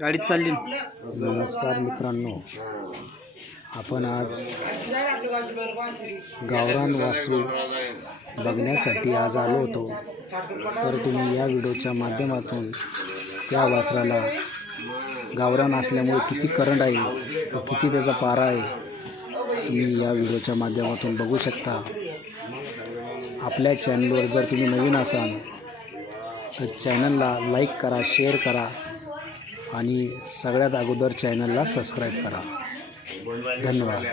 गाडीत चालली. नमस्कार मित्रांनो, आपण आज गावरान वासरू बघण्यासाठी आज आलो होतो. तर तुम्ही या व्हिडिओच्या माध्यमातून त्या वासराला गावरान असल्यामुळे किती करंट आहे व किती त्याचा पारा आहे तुम्ही या व्हिडिओच्या माध्यमातून बघू शकता. आपल्या चॅनलवर जर तुम्ही नवीन असाल तर चॅनलला लाईक करा, शेअर करा आणि सगळ्यात अगोदर चॅनलला सबस्क्राईब करा. धन्यवाद.